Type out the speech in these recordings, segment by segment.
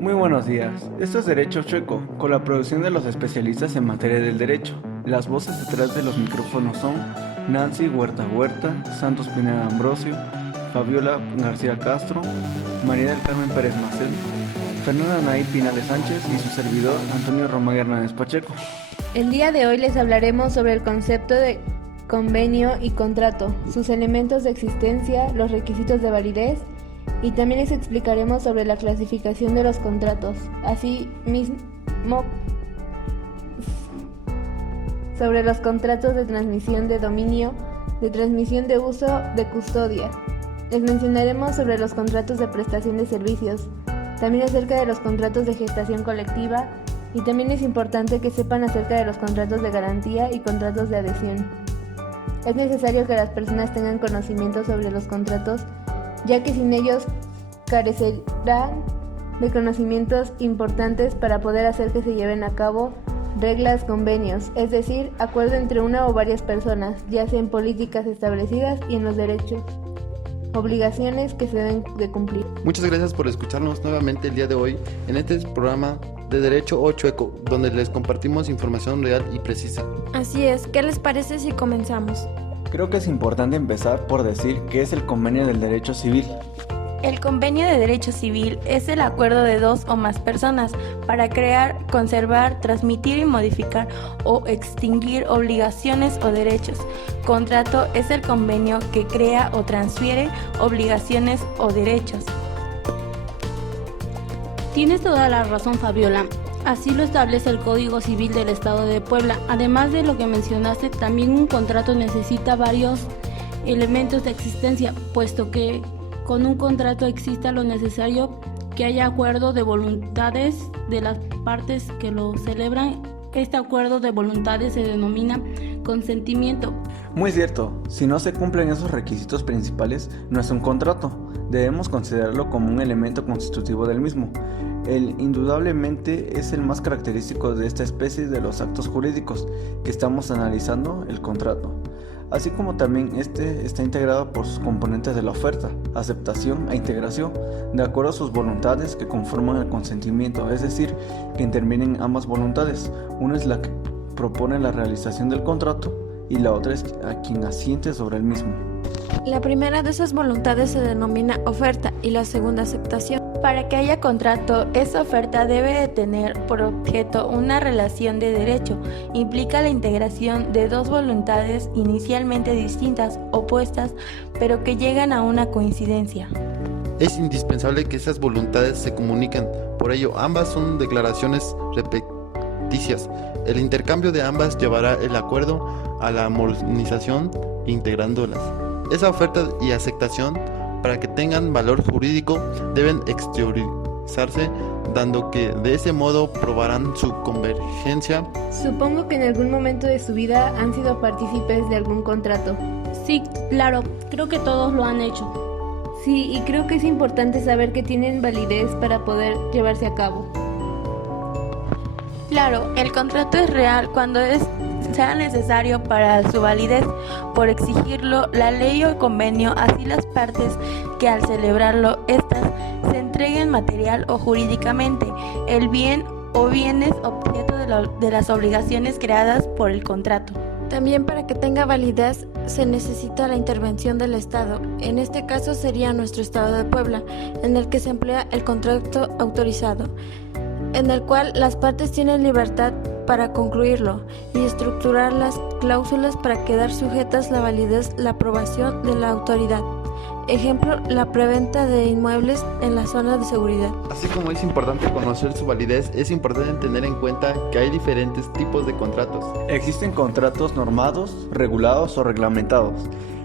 Muy buenos días, esto es Derecho Chueco, con la producción de los especialistas en materia del derecho. Las voces detrás de los micrófonos son Nancy Huerta Huerta, Santos Pineda Ambrosio, Fabiola García Castro, María del Carmen Pérez Macel, Fernanda Nay Pinales Sánchez y su servidor Antonio Román Hernández Pacheco. El día de hoy les hablaremos sobre el concepto de convenio y contrato, sus elementos de existencia, los requisitos de validez, y también les explicaremos sobre la clasificación de los contratos, así mismo sobre los contratos de transmisión de dominio, de transmisión de uso, de custodia. Les mencionaremos sobre los contratos de prestación de servicios, también acerca de los contratos de gestación colectiva, y también es importante que sepan acerca de los contratos de garantía y contratos de adhesión. Es necesario que las personas tengan conocimiento sobre los contratos, ya que sin ellos carecerán de conocimientos importantes para poder hacer que se lleven a cabo reglas, convenios, es decir, acuerdo entre una o varias personas, ya sea en políticas establecidas y en los derechos, obligaciones que se deben de cumplir. Muchas gracias por escucharnos nuevamente el día de hoy en este programa de Derecho o Chueco, donde les compartimos información real y precisa. Así es, ¿qué les parece si comenzamos? Creo que es importante empezar por decir qué es el convenio del derecho civil. El convenio de derecho civil es el acuerdo de dos o más personas para crear, conservar, transmitir y modificar o extinguir obligaciones o derechos. Contrato es el convenio que crea o transfiere obligaciones o derechos. Tienes toda la razón, Fabiola. Así lo establece el Código Civil del Estado de Puebla. Además de lo que mencionaste, también un contrato necesita varios elementos de existencia, puesto que con un contrato exista lo necesario que haya acuerdo de voluntades de las partes que lo celebran. Este acuerdo de voluntades se denomina consentimiento. Muy cierto, si no se cumplen esos requisitos principales, no es un contrato. Debemos considerarlo como un elemento constitutivo del mismo. Indudablemente es el más característico de esta especie de los actos jurídicos que estamos analizando, el contrato. Así como también este está integrado por sus componentes de la oferta, aceptación e integración, de acuerdo a sus voluntades que conforman el consentimiento, es decir, que intervienen ambas voluntades. Una es la que propone la realización del contrato y la otra es a quien asiente sobre el mismo. La primera de esas voluntades se denomina oferta y la segunda aceptación. Para que haya contrato, esa oferta debe de tener por objeto una relación de derecho. Implica la integración de dos voluntades inicialmente distintas, opuestas, pero que llegan a una coincidencia. Es indispensable que esas voluntades se comuniquen, por ello ambas son declaraciones repeticias. El intercambio de ambas llevará el acuerdo a la armonización integrándolas. Esa oferta y aceptación, para que tengan valor jurídico, deben exteriorizarse, dando que de ese modo probarán su convergencia. Supongo que en algún momento de su vida han sido partícipes de algún contrato. Sí, claro, creo que todos lo han hecho. Sí, y creo que es importante saber que tienen validez para poder llevarse a cabo. Claro, el contrato es real cuando sea necesario para su validez. Por exigirlo, la ley o convenio, así las partes que al celebrarlo, estas se entreguen material o jurídicamente, el bien o bienes objeto de las obligaciones creadas por el contrato. También para que tenga validez se necesita la intervención del Estado. En este caso sería nuestro Estado de Puebla, en el que se emplea el contrato autorizado, en el cual las partes tienen libertad para concluirlo y estructurar las cláusulas para quedar sujetas la validez, la aprobación de la autoridad. Ejemplo, la preventa de inmuebles en las zonas de seguridad. Así como es importante conocer su validez, es importante tener en cuenta que hay diferentes tipos de contratos. Existen contratos normados, regulados o reglamentados.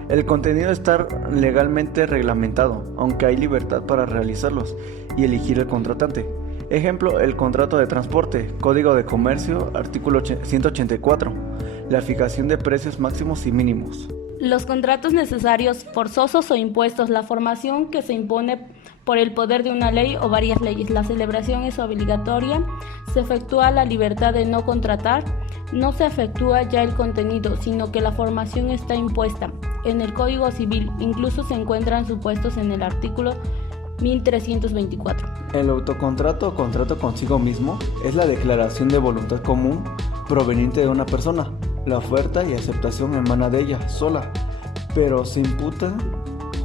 El contenido está legalmente reglamentado, aunque hay libertad para realizarlos y elegir el contratante. Ejemplo, el contrato de transporte, Código de Comercio, artículo 184, la fijación de precios máximos y mínimos. Los contratos necesarios, forzosos o impuestos, la formación que se impone por el poder de una ley o varias leyes. La celebración es obligatoria, se efectúa la libertad de no contratar, no se efectúa ya el contenido, sino que la formación está impuesta. En el Código Civil incluso se encuentran supuestos en el artículo 1324. El autocontrato o contrato consigo mismo es la declaración de voluntad común proveniente de una persona. La oferta y aceptación emana de ella sola, pero se imputa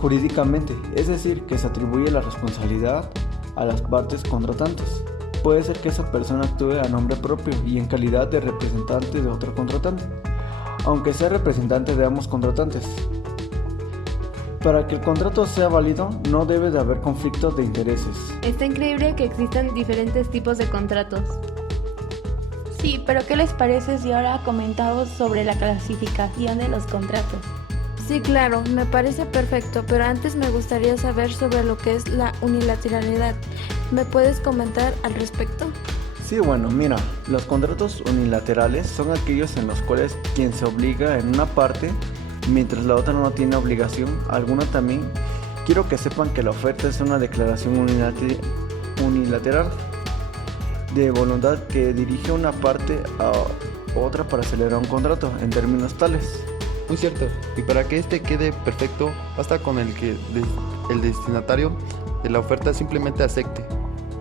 jurídicamente, es decir, que se atribuye la responsabilidad a las partes contratantes. Puede ser que esa persona actúe a nombre propio y en calidad de representante de otro contratante, aunque sea representante de ambos contratantes. Para que el contrato sea válido, no debe de haber conflictos de intereses. Está increíble que existan diferentes tipos de contratos. Sí, pero ¿qué les parece si ahora comentamos sobre la clasificación de los contratos? Sí, claro, me parece perfecto, pero antes me gustaría saber sobre lo que es la unilateralidad. ¿Me puedes comentar al respecto? Sí, bueno, mira, los contratos unilaterales son aquellos en los cuales quien se obliga en una parte mientras la otra no tiene obligación alguna. También quiero que sepan que la oferta es una declaración unilateral de voluntad que dirige una parte a otra para celebrar un contrato en términos tales. Muy cierto, y para que este quede perfecto, basta con el que el destinatario de la oferta simplemente acepte.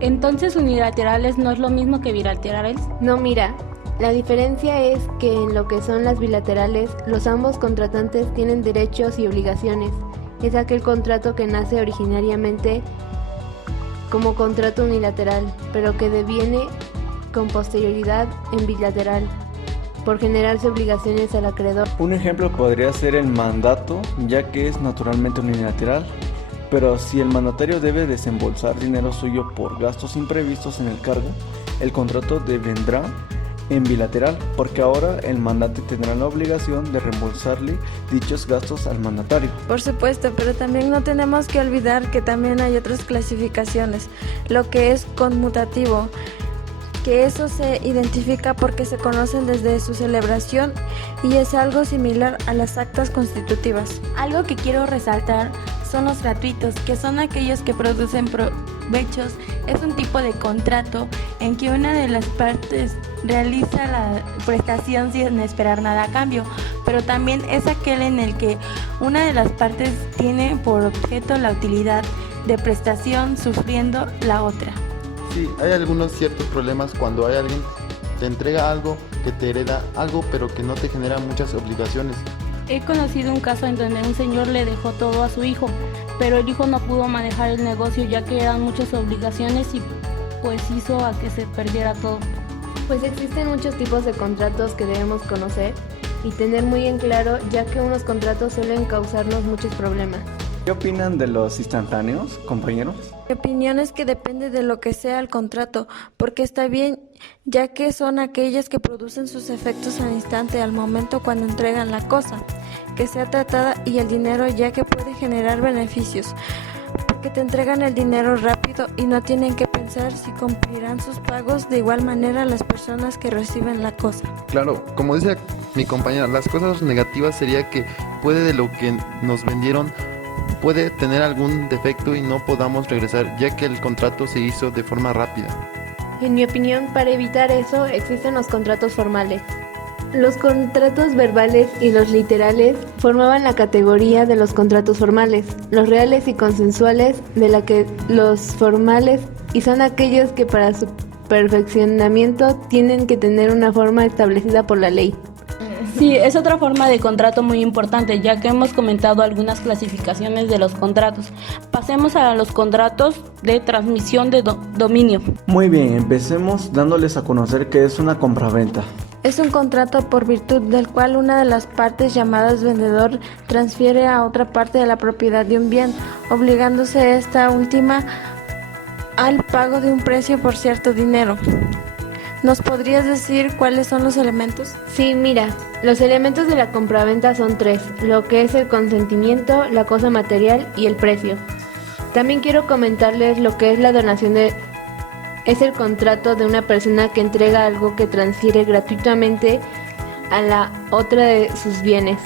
Entonces, unilaterales no es lo mismo que bilaterales. No, mira, la diferencia es que en lo que son las bilaterales, los ambos contratantes tienen derechos y obligaciones. Es aquel contrato que nace originariamente como contrato unilateral, pero que deviene con posterioridad en bilateral, por generarse obligaciones al acreedor. Un ejemplo podría ser el mandato, ya que es naturalmente unilateral, pero si el mandatario debe desembolsar dinero suyo por gastos imprevistos en el cargo, el contrato devendrá en bilateral, porque ahora el mandante tendrá la obligación de reembolsarle dichos gastos al mandatario. Por supuesto, pero también no tenemos que olvidar que también hay otras clasificaciones, lo que es conmutativo, que eso se identifica porque se conocen desde su celebración y es algo similar a las actas constitutivas. Algo que quiero resaltar son los gratuitos, que son aquellos que producen provechos. Es un tipo de contrato en que una de las partes realiza la prestación sin esperar nada a cambio, pero también es aquel en el que una de las partes tiene por objeto la utilidad de prestación sufriendo la otra. Sí, hay algunos ciertos problemas cuando hay alguien que te entrega algo, que te hereda algo, pero que no te genera muchas obligaciones. He conocido un caso en donde un señor le dejó todo a su hijo, pero el hijo no pudo manejar el negocio ya que eran muchas obligaciones y pues hizo a que se perdiera todo. Pues existen muchos tipos de contratos que debemos conocer y tener muy en claro, ya que unos contratos suelen causarnos muchos problemas. ¿Qué opinan de los instantáneos, compañeros? Mi opinión es que depende de lo que sea el contrato, porque está bien, ya que son aquellas que producen sus efectos al instante, al momento cuando entregan la cosa, que sea tratada y el dinero, ya que puede generar beneficios, porque te entregan el dinero rápido y no tienen que pensar si cumplirán sus pagos de igual manera las personas que reciben la cosa. Claro, como dice mi compañera, las cosas negativas sería que puede de lo que nos vendieron puede tener algún defecto y no podamos regresar, ya que el contrato se hizo de forma rápida. En mi opinión, para evitar eso, existen los contratos formales. Los contratos verbales y los literales formaban la categoría de los contratos formales, los reales y consensuales de la que los formales, y son aquellos que para su perfeccionamiento tienen que tener una forma establecida por la ley. Sí, es otra forma de contrato muy importante, ya que hemos comentado algunas clasificaciones de los contratos. Pasemos a los contratos de transmisión de dominio. Muy bien, empecemos dándoles a conocer qué es una compraventa. Es un contrato por virtud del cual una de las partes llamadas vendedor transfiere a otra parte de la propiedad de un bien, obligándose esta última al pago de un precio por cierto dinero. ¿Nos podrías decir cuáles son los elementos? Sí, mira, los elementos de la compraventa son 3, lo que es el consentimiento, la cosa material y el precio. También quiero comentarles lo que es la donación es el contrato de una persona que entrega algo que transfiere gratuitamente a la otra de sus bienes.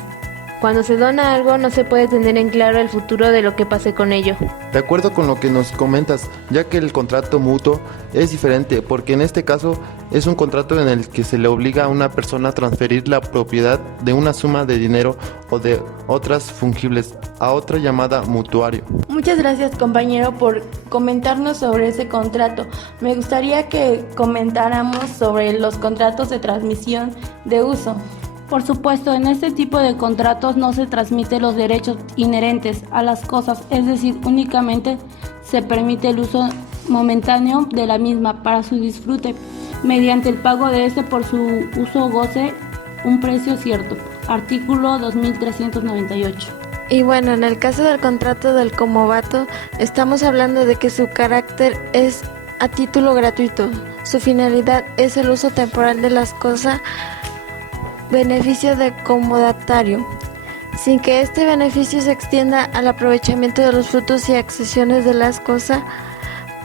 Cuando se dona algo no se puede tener en claro el futuro de lo que pase con ello. De acuerdo con lo que nos comentas, ya que el contrato mutuo es diferente, porque en este caso es un contrato en el que se le obliga a una persona a transferir la propiedad de una suma de dinero o de otras fungibles a otra llamada mutuario. Muchas gracias, compañero, por comentarnos sobre ese contrato. Me gustaría que comentáramos sobre los contratos de transmisión de uso. Por supuesto, en este tipo de contratos no se transmiten los derechos inherentes a las cosas, es decir, únicamente se permite el uso momentáneo de la misma para su disfrute, mediante el pago de este por su uso goce un precio cierto. Artículo 2398. Y bueno, en el caso del contrato del comodato, estamos hablando de que su carácter es a título gratuito. Su finalidad es el uso temporal de las cosas, beneficio de comodatario, sin que este beneficio se extienda al aprovechamiento de los frutos y accesiones de las cosas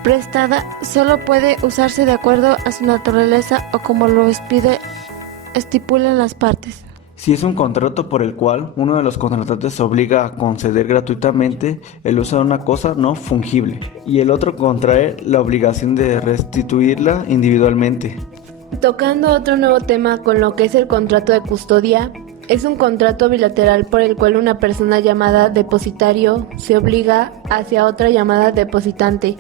prestada, solo puede usarse de acuerdo a su naturaleza o como lo estipulan las partes. Si es un contrato por el cual uno de los contratantes se obliga a conceder gratuitamente el uso de una cosa no fungible y el otro contrae la obligación de restituirla individualmente. Tocando otro nuevo tema con lo que es el contrato de custodia, es un contrato bilateral por el cual una persona llamada depositario se obliga hacia otra llamada depositante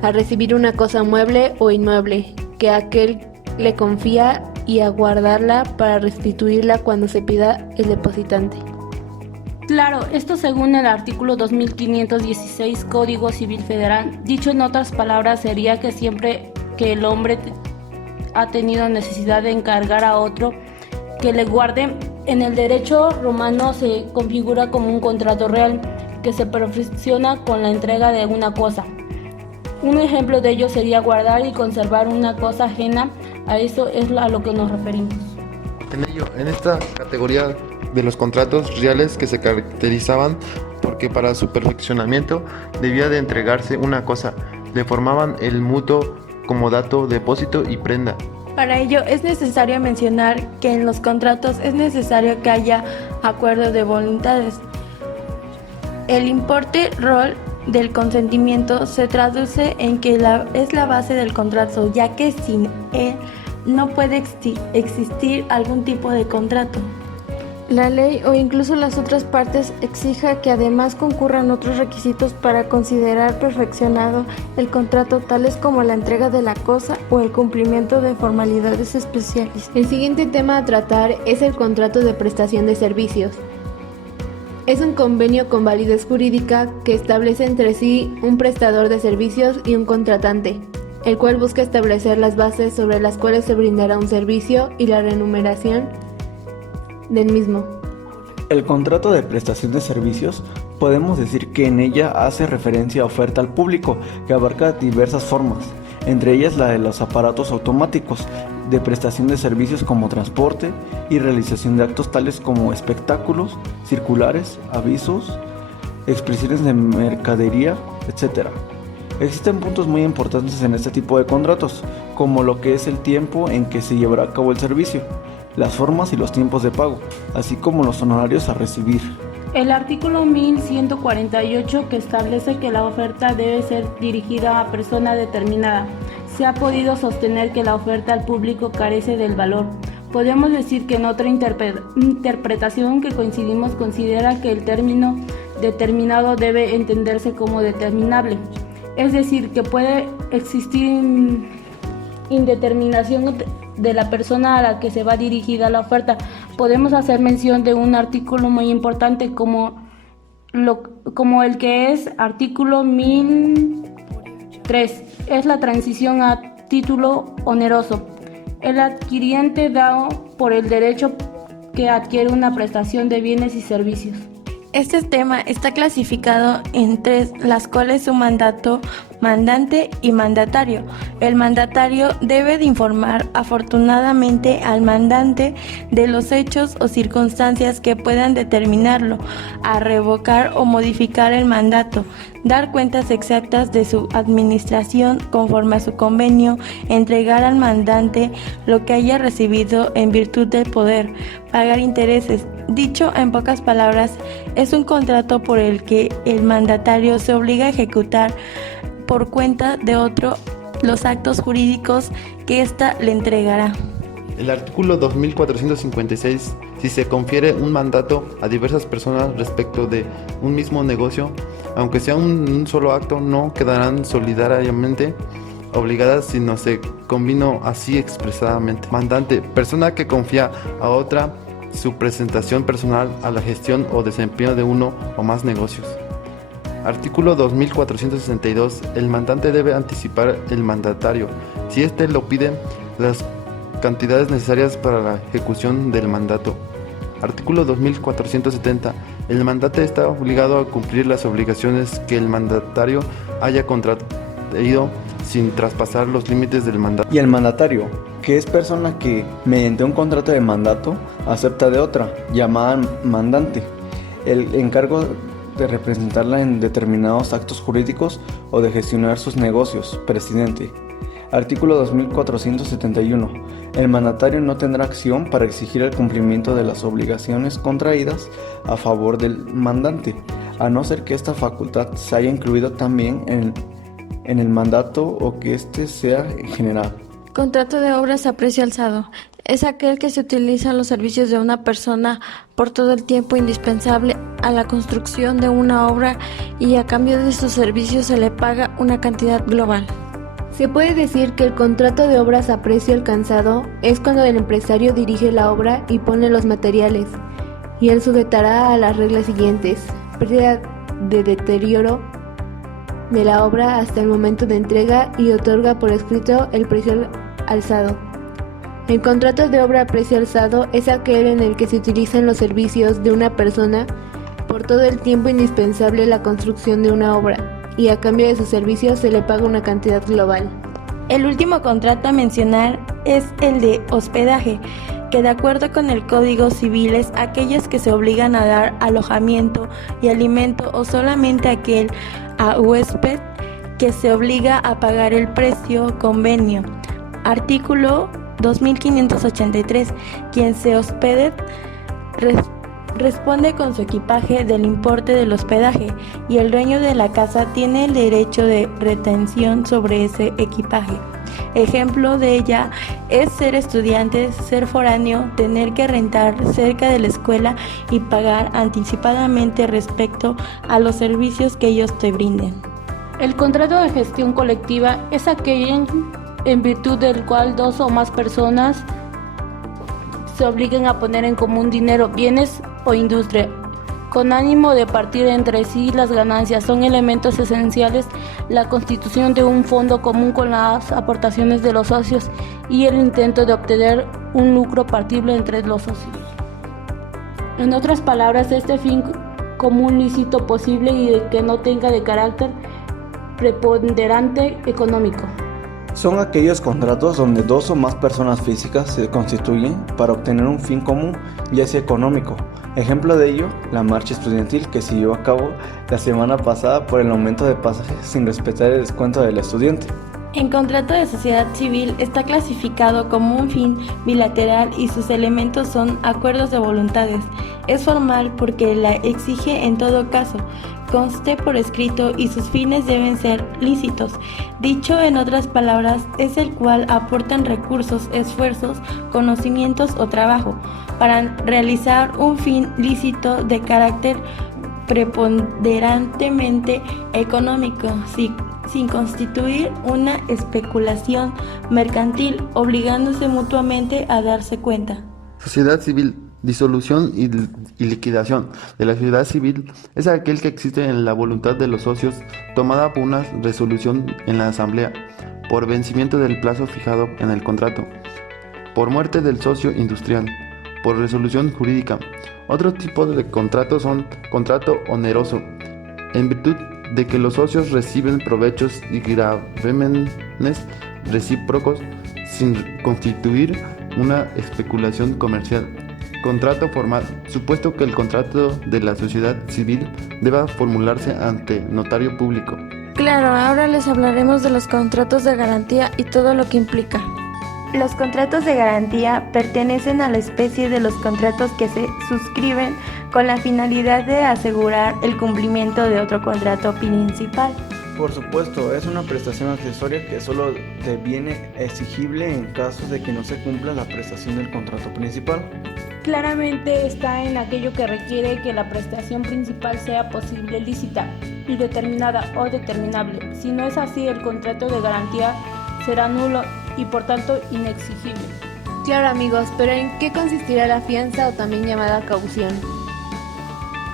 a recibir una cosa mueble o inmueble que aquel le confía y a guardarla para restituirla cuando se pida el depositante. Claro, esto según el artículo 2516 Código Civil Federal. Dicho en otras palabras sería que siempre que el hombre ha tenido necesidad de encargar a otro que le guarde, en el derecho romano se configura como un contrato real que se perfecciona con la entrega de una cosa. Un ejemplo de ello sería guardar y conservar una cosa ajena, a eso es a lo que nos referimos. En esta categoría de los contratos reales que se caracterizaban porque para su perfeccionamiento debía de entregarse una cosa, le formaban el mutuo comodato, depósito y prenda. Para ello es necesario mencionar que en los contratos es necesario que haya acuerdo de voluntades. El importe rol del consentimiento se traduce en que es la base del contrato, ya que sin él no puede existir algún tipo de contrato. La ley o incluso las otras partes exija que además concurran otros requisitos para considerar perfeccionado el contrato, tales como la entrega de la cosa o el cumplimiento de formalidades especiales. El siguiente tema a tratar es el contrato de prestación de servicios. Es un convenio con validez jurídica que establece entre sí un prestador de servicios y un contratante, el cual busca establecer las bases sobre las cuales se brindará un servicio y la remuneración del mismo. El contrato de prestación de servicios podemos decir que en ella hace referencia a oferta al público que abarca diversas formas, entre ellas la de los aparatos automáticos de prestación de servicios como transporte y realización de actos tales como espectáculos, circulares, avisos, expresiones de mercadería, etc. Existen puntos muy importantes en este tipo de contratos, como lo que es el tiempo en que se llevará a cabo el servicio, las formas y los tiempos de pago, así como los honorarios a recibir. El artículo 1148 que establece que la oferta debe ser dirigida a persona determinada. Se ha podido sostener que la oferta al público carece del valor. Podemos decir que en otra interpretación que coincidimos considera que el término determinado debe entenderse como determinable. Es decir, que puede existir indeterminación de la persona a la que se va dirigida la oferta. Podemos hacer mención de un artículo muy importante como el que es artículo 1003, es la transición a título oneroso. El adquiriente da por el derecho que adquiere una prestación de bienes y servicios. Este tema está clasificado en tres, las cuales su mandato, mandante y mandatario. El mandatario debe de informar afortunadamente al mandante de los hechos o circunstancias que puedan determinarlo a revocar o modificar el mandato, dar cuentas exactas de su administración conforme a su convenio, entregar al mandante lo que haya recibido en virtud del poder, pagar intereses, Dicho en pocas palabras, es un contrato por el que el mandatario se obliga a ejecutar por cuenta de otro los actos jurídicos que ésta le entregará. El artículo 2456, si se confiere un mandato a diversas personas respecto de un mismo negocio, aunque sea un solo acto, no quedarán solidariamente obligadas si no se convino así expresadamente. Mandante, persona que confía a otra su presentación personal a la gestión o desempeño de uno o más negocios. Artículo 2462. El mandante debe anticipar el mandatario, si éste lo pide, las cantidades necesarias para la ejecución del mandato. Artículo 2470. El mandante está obligado a cumplir las obligaciones que el mandatario haya contraído sin traspasar los límites del mandato. Y el mandatario, que es persona que, mediante un contrato de mandato, acepta de otra, llamada mandante, el encargo de representarla en determinados actos jurídicos o de gestionar sus negocios. Presidente. Artículo 2471. El mandatario no tendrá acción para exigir el cumplimiento de las obligaciones contraídas a favor del mandante, a no ser que esta facultad se haya incluido también en el mandato o que éste sea general. Contrato de obras a precio alzado. Es aquel que se utilizan los servicios de una persona por todo el tiempo indispensable a la construcción de una obra y a cambio de sus servicios se le paga una cantidad global. Se puede decir que el contrato de obras a precio alcanzado es cuando el empresario dirige la obra y pone los materiales, y él sujetará a las reglas siguientes: pérdida de deterioro de la obra hasta el momento de entrega, y otorga por escrito el precio alzado. El contrato de obra a precio alzado es aquel en el que se utilizan los servicios de una persona por todo el tiempo indispensable a la construcción de una obra, y a cambio de sus servicios se le paga una cantidad global. El último contrato a mencionar es el de hospedaje, que de acuerdo con el Código Civil es aquellos que se obligan a dar alojamiento y alimento, o solamente aquel a huésped que se obliga a pagar el precio convenio. Artículo 2583. Quien se hospede responde con su equipaje del importe del hospedaje, y el dueño de la casa tiene el derecho de retención sobre ese equipaje. Ejemplo de ella es ser estudiante, ser foráneo, tener que rentar cerca de la escuela y pagar anticipadamente respecto a los servicios que ellos te brinden. El contrato de gestión colectiva es aquel en virtud del cual dos o más personas se obliguen a poner en común dinero, bienes o industria, con ánimo de partir entre sí las ganancias. Son elementos esenciales la constitución de un fondo común con las aportaciones de los socios y el intento de obtener un lucro partible entre los socios. En otras palabras, este fin común lícito posible y de que no tenga de carácter preponderante económico. Son aquellos contratos donde dos o más personas físicas se constituyen para obtener un fin común, ya sea económico. Ejemplo de ello, la marcha estudiantil que se llevó a cabo la semana pasada por el aumento de pasajes sin respetar el descuento del estudiante. En contrato de sociedad civil está clasificado como un fin bilateral y sus elementos son acuerdos de voluntades. Es formal porque la exige en todo caso, conste por escrito y sus fines deben ser lícitos. Dicho en otras palabras, es el cual aportan recursos, esfuerzos, conocimientos o trabajo para realizar un fin lícito de carácter preponderantemente económico, sin constituir una especulación mercantil, obligándose mutuamente a darse cuenta. Sociedad civil. Disolución y liquidación de la sociedad civil es aquel que existe en la voluntad de los socios tomada por una resolución en la asamblea, por vencimiento del plazo fijado en el contrato, por muerte del socio industrial, por resolución jurídica. Otro tipo de contratos son contrato oneroso, en virtud de que los socios reciben provechos y gravámenes recíprocos sin constituir una especulación comercial. Contrato formal, supuesto que el contrato de la sociedad civil deba formularse ante notario público. Claro, ahora les hablaremos de los contratos de garantía y todo lo que implica. Los contratos de garantía pertenecen a la especie de los contratos que se suscriben con la finalidad de asegurar el cumplimiento de otro contrato principal. Por supuesto, es una prestación accesoria que solo deviene exigible en casos de que no se cumpla la prestación del contrato principal. Claramente está en aquello que requiere que la prestación principal sea posible, lícita y determinada o determinable. Si no es así, el contrato de garantía será nulo y por tanto inexigible. Claro, amigos, pero ¿en qué consistirá la fianza o también llamada caución?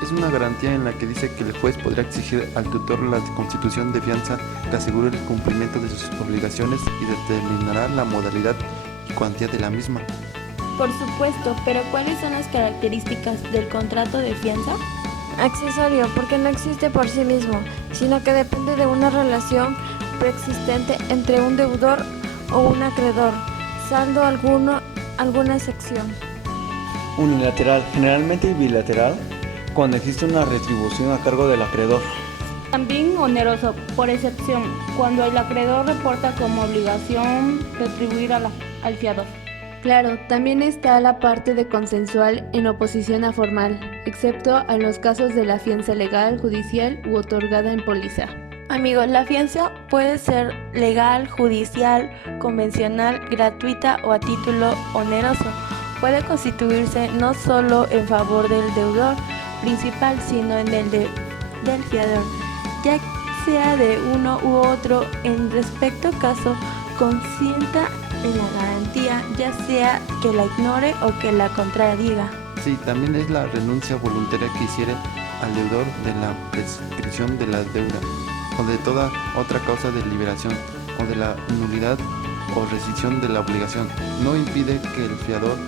Es una garantía en la que dice que el juez podrá exigir al tutor la constitución de fianza que asegure el cumplimiento de sus obligaciones y determinará la modalidad y cuantía de la misma. Por supuesto, pero ¿cuáles son las características del contrato de fianza? Accesorio, porque no existe por sí mismo, sino que depende de una relación preexistente entre un deudor o un acreedor, salvo alguna excepción. Unilateral, generalmente bilateral, cuando existe una retribución a cargo del acreedor. También oneroso, por excepción, cuando el acreedor reporta como obligación retribuir al fiador. Claro, también está la parte de consensual en oposición a formal, excepto en los casos de la fianza legal, judicial u otorgada en póliza. Amigos, la fianza puede ser legal, judicial, convencional, gratuita o a título oneroso. Puede constituirse no solo en favor del deudor principal, sino en el del fiador, ya sea de uno u otro en respecto caso consienta en la garantía, ya sea que la ignore o que la contradiga. Sí, también es la renuncia voluntaria que hiciere al deudor de la prescripción de la deuda o de toda otra causa de liberación o de la nulidad o rescisión de la obligación. No impide que el fiador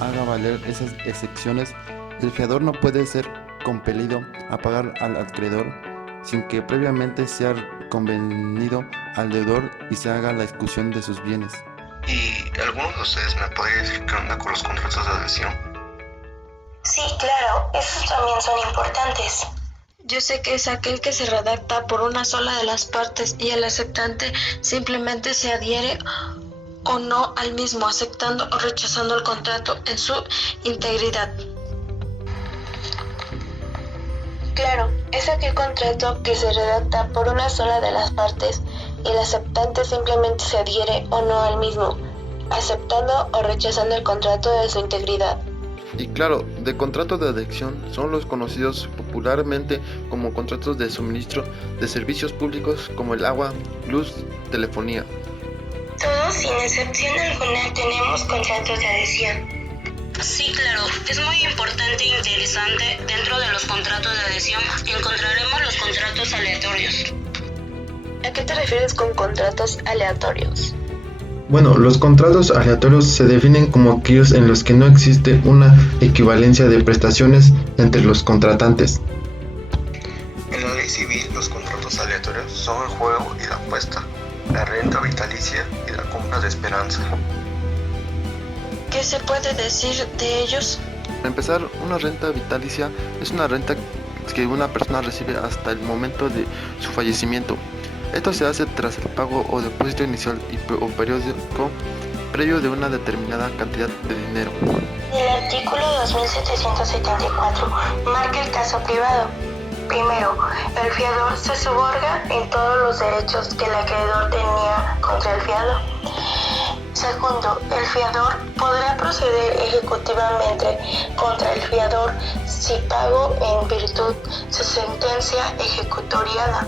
haga valer esas excepciones. El fiador no puede ser compelido a pagar al acreedor sin que previamente sea convenido al deudor y se haga la ejecución de sus bienes. ¿Y alguno de ustedes me podría decir qué onda con los contratos de adhesión? Sí, claro, esos también son importantes. Yo sé que es aquel que se redacta por una sola de las partes y el aceptante simplemente se adhiere o no al mismo, aceptando o rechazando el contrato en su integridad. Claro, es aquel contrato que se redacta por una sola de las partes y el aceptante simplemente se adhiere o no al mismo, aceptando o rechazando el contrato de su integridad. Y claro, de contrato de adhesión son los conocidos popularmente como contratos de suministro de servicios públicos como el agua, luz, telefonía. Todos, sin excepción alguna, tenemos contratos de adhesión. Sí, claro, es muy importante e interesante. Dentro de los contratos de adhesión encontraremos los contratos aleatorios. ¿A qué te refieres con contratos aleatorios? Bueno, los contratos aleatorios se definen como aquellos en los que no existe una equivalencia de prestaciones entre los contratantes. En la ley civil, los contratos aleatorios son el juego y la apuesta, la renta vitalicia y la compra de esperanza. ¿Qué se puede decir de ellos? Para empezar, una renta vitalicia es una renta que una persona recibe hasta el momento de su fallecimiento. Esto se hace tras el pago o depósito inicial o periódico previo de una determinada cantidad de dinero. El artículo 2774 marca el caso privado. Primero, el fiador se suborga en todos los derechos que el acreedor tenía contra el fiado. Segundo, el fiador podrá proceder ejecutivamente contra el fiador si pago en virtud de sentencia ejecutoriada.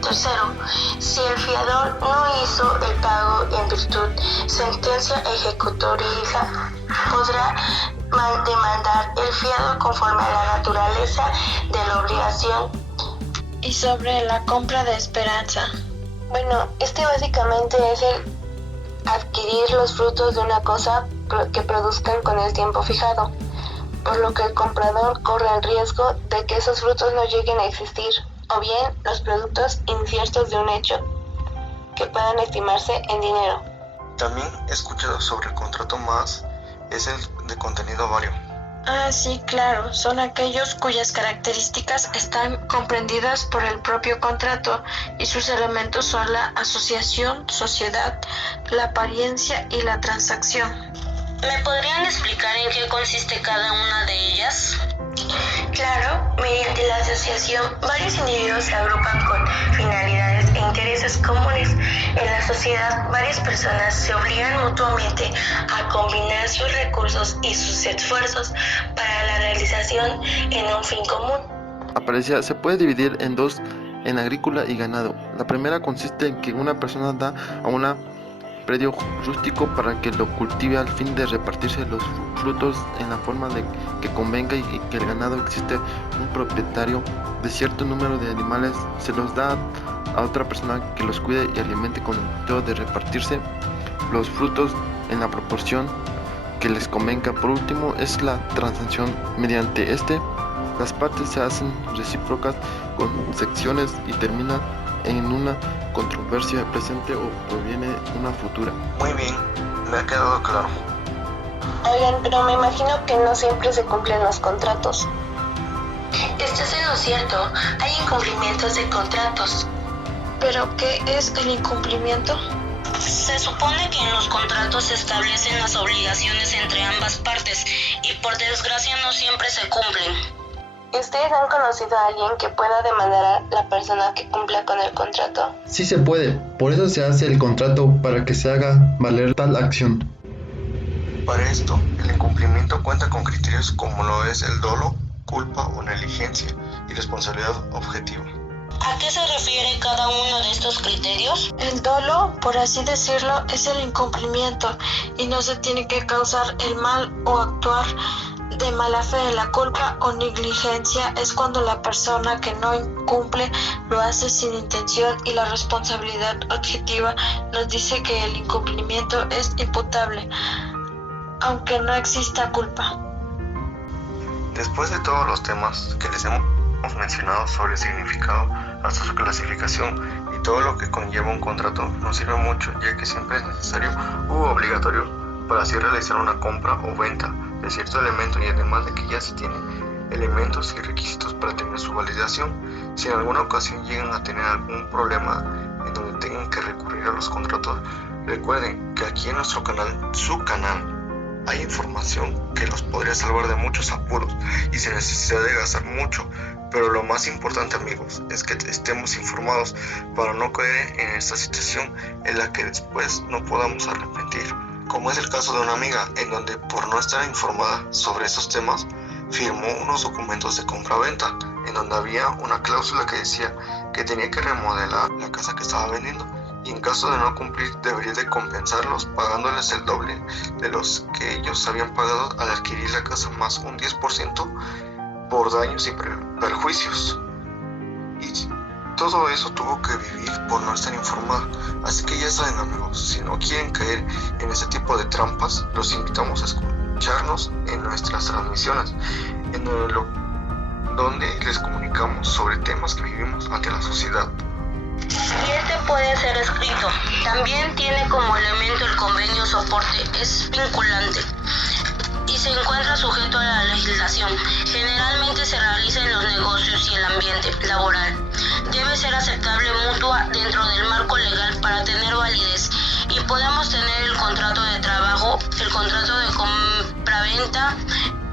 Tercero, si el fiador no hizo el pago en virtud de sentencia ejecutoriada, podrá demandar el fiado conforme a la naturaleza de la obligación. Y sobre la compra de esperanza. Bueno, básicamente es el adquirir los frutos de una cosa que produzcan con el tiempo fijado, por lo que el comprador corre el riesgo de que esos frutos no lleguen a existir, o bien los productos inciertos de un hecho que puedan estimarse en dinero. También he escuchado sobre el contrato más, es el de contenido vario. Ah, sí, claro, son aquellos cuyas características están comprendidas por el propio contrato y sus elementos son la asociación, sociedad, la apariencia y la transacción. ¿Me podrían explicar en qué consiste cada una de ellas? Claro, mediante la asociación, varios individuos se agrupan con finalidades e intereses comunes. En la sociedad, varias personas se obligan mutuamente a combinar sus recursos y sus esfuerzos para la realización en un fin común. Aparecía, se puede dividir en dos, en agrícola y ganado. La primera consiste en que una persona da a un predio rústico para que lo cultive al fin de repartirse los frutos en la forma de que convenga y que el ganado existe un propietario de cierto número de animales, se los da a otra persona que los cuide y alimente con el objetivo de repartirse los frutos en la proporción que les convenga. Por último es la transacción. Mediante las partes se hacen recíprocas con secciones y terminan en una controversia presente o proviene una futura. Muy bien, me ha quedado claro. Oigan, pero me imagino que no siempre se cumplen los contratos. Estás en lo cierto, hay incumplimientos de contratos. ¿Pero qué es el incumplimiento? Se supone que en los contratos se establecen las obligaciones entre ambas partes y por desgracia no siempre se cumplen. ¿Ustedes han conocido a alguien que pueda demandar a la persona que cumpla con el contrato? Sí se puede, por eso se hace el contrato para que se haga valer tal acción. Para esto, el incumplimiento cuenta con criterios como lo es el dolo, culpa o negligencia y responsabilidad objetiva. ¿A qué se refiere cada uno de estos criterios? El dolo, por así decirlo, es el incumplimiento y no se tiene que causar el mal o actuar de mala fe. La culpa o negligencia es cuando la persona que no incumple lo hace sin intención, y la responsabilidad objetiva nos dice que el incumplimiento es imputable, aunque no exista culpa. Después de todos los temas que les hemos mencionado sobre el significado hasta su clasificación y todo lo que conlleva un contrato, nos sirve mucho, ya que siempre es necesario u obligatorio para así realizar una compra o venta de cierto elemento, y además de que ya se tienen elementos y requisitos para tener su validación. Si en alguna ocasión llegan a tener algún problema en donde tengan que recurrir a los contratos, recuerden que aquí en nuestro canal, su canal, hay información que los podría salvar de muchos apuros y sin necesidad de gastar mucho. Pero lo más importante, amigos, es que estemos informados para no caer en esta situación en la que después no podamos arrepentir, como es el caso de una amiga en donde, por no estar informada sobre estos temas, firmó unos documentos de compra-venta en donde había una cláusula que decía que tenía que remodelar la casa que estaba vendiendo, y en caso de no cumplir debería de compensarlos pagándoles el doble de los que ellos habían pagado al adquirir la casa, más un 10% por daños y perjuicios. Y todo eso tuvo que vivir por no estar informada. Así que ya saben, amigos, si no quieren caer en ese tipo de trampas, los invitamos a escucharnos en nuestras transmisiones, en donde les comunicamos sobre temas que vivimos ante la sociedad. Y este puede ser escrito. También tiene como elemento el convenio soporte, es vinculante y se encuentra sujeto a la legislación. Generalmente se realiza en los negocios y el ambiente laboral. Debe ser aceptable mutua dentro del marco legal para tener validez, y podemos tener el contrato de trabajo, el contrato de compraventa,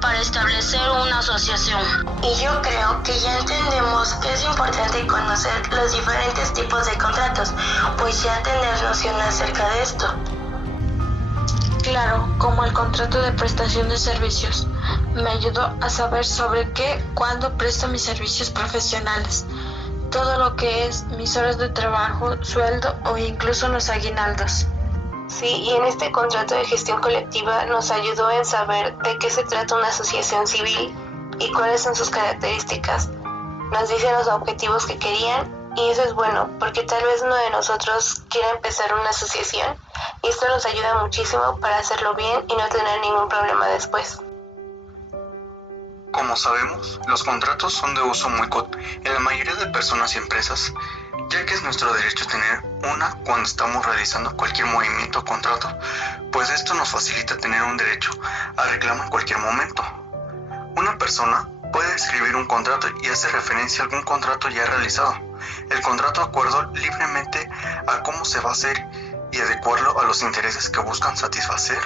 para establecer una asociación. Y yo creo que ya entendemos que es importante conocer los diferentes tipos de contratos, pues ya tener noción acerca de esto. Claro, como el contrato de prestación de servicios. Me ayudó a saber sobre qué, cuándo presto mis servicios profesionales, todo lo que es mis horas de trabajo, sueldo o incluso los aguinaldos. Sí, y en este contrato de gestión colectiva nos ayudó en saber de qué se trata una asociación civil y cuáles son sus características. Nos dice los objetivos que querían, y eso es bueno, porque tal vez uno de nosotros quiera empezar una asociación, y esto nos ayuda muchísimo para hacerlo bien y no tener ningún problema después. Como sabemos, los contratos son de uso muy común en la mayoría de personas y empresas, ya que es nuestro derecho tener una cuando estamos realizando cualquier movimiento o contrato, pues esto nos facilita tener un derecho a reclamo en cualquier momento. Una persona puede escribir un contrato y hace referencia a algún contrato ya realizado. El contrato acuerda libremente a cómo se va a hacer y adecuarlo a los intereses que buscan satisfacer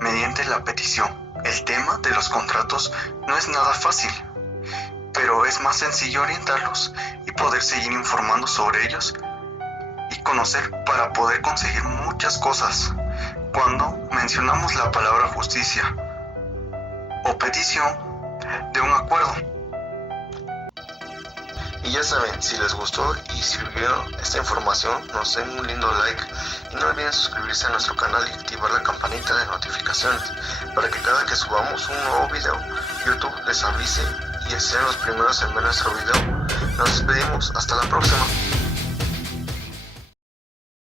mediante la petición. El tema de los contratos no es nada fácil, pero es más sencillo orientarlos y poder seguir informando sobre ellos y conocer para poder conseguir muchas cosas. Cuando mencionamos la palabra justicia o petición de un acuerdo. Y ya saben, si les gustó y sirvió esta información, nos den un lindo like y no olviden suscribirse a nuestro canal y activar la campanita de notificaciones para que cada que subamos un nuevo video, YouTube les avise y sean los primeros en ver nuestro video. Nos despedimos, hasta la próxima.